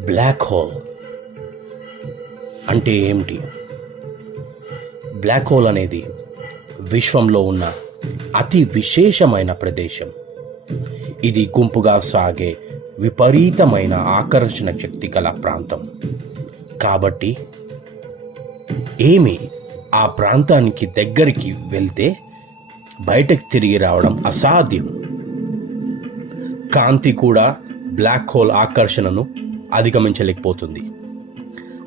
Black hole అంటే ఏమిటి? Black hole అనేది విశ్వంలో ఉన్న అతి విశేషమైన ప్రదేశం. ఇది గుంపుగా సాగే విపరీతమైన ఆకర్షణ శక్తి గల ప్రాంతం. కాబట్టి ఆ ప్రాంతానికి దగ్గరికి వెళ్తే బయటకు తిరిగి రావడం అసాధ్యం. కాంతి కూడా బ్లాక్ హోల్ ఆకర్షణను అధిగమించలేకపోతుంది.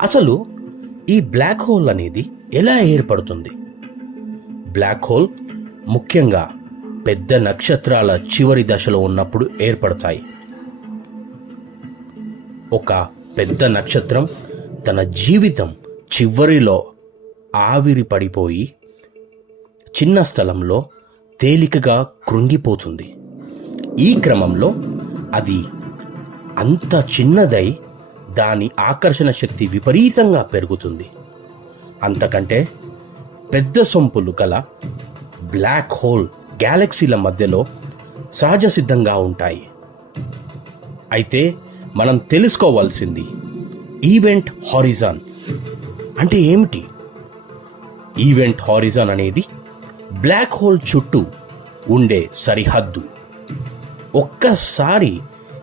అసలు ఈ బ్లాక్ హోల్ అనేది ఎలా ఏర్పడుతుంది? బ్లాక్ హోల్ ముఖ్యంగా పెద్ద నక్షత్రాల చివరి దశలో ఉన్నప్పుడు ఏర్పడతాయి. ఒక పెద్ద నక్షత్రం తన జీవితం చివరిలో ఆవిరి పడిపోయి చిన్న స్థలంలో తేలికగా కృంగిపోతుంది. ఈ క్రమంలో అది అంత చిన్నదై దాని ఆకర్షణ శక్తి విపరీతంగా పెరుగుతుంది. అంతకంటే పెద్ద సొంపులు గల బ్లాక్ హోల్ గ్యాలక్సీల మధ్యలో సహజ సిద్ధంగా ఉంటాయి. అయితే మనం తెలుసుకోవాల్సింది ఈవెంట్ హారిజాన్ అంటే ఏమిటి? ఈవెంట్ హారిజాన్ అనేది బ్లాక్ హోల్ చుట్టూ ఉండే సరిహద్దు. ఒక్కసారి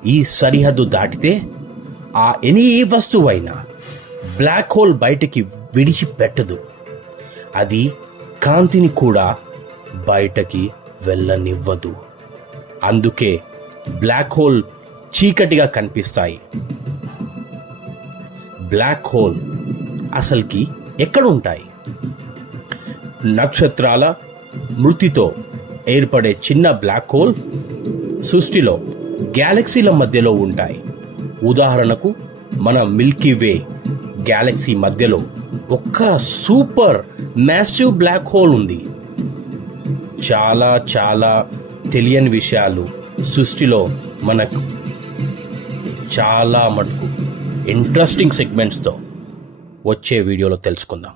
ఈ సరిహద్దు దాటితే ఆ ఎనీ వస్తువైనా బ్లాక్ హోల్ బయటికి విడిచిపెట్టదు. అది కాంతిని కూడా బయటకి వెళ్ళనివ్వదు. అందుకే బ్లాక్ హోల్ చీకటిగా కనిపిస్తాయి. బ్లాక్ హోల్ అసలుకి ఎక్కడుంటాయి? నక్షత్రాల మృతితో ఏర్పడే చిన్న బ్లాక్ హోల్ సృష్టిలో గ్యాలక్సీల మధ్యలో ఉంటాయి. ఉదాహరణకు మన మిల్కీ వే గ్యాలక్సీ మధ్యలో ఒక సూపర్ మ్యాసివ్ బ్లాక్ హోల్ ఉంది. చాలా చాలా తెలియని విషయాలు సృష్టిలో మనకు చాలా మటుకు ఇంట్రెస్టింగ్ సెగ్మెంట్స్తో వచ్చే వీడియోలో తెలుసుకుందాం.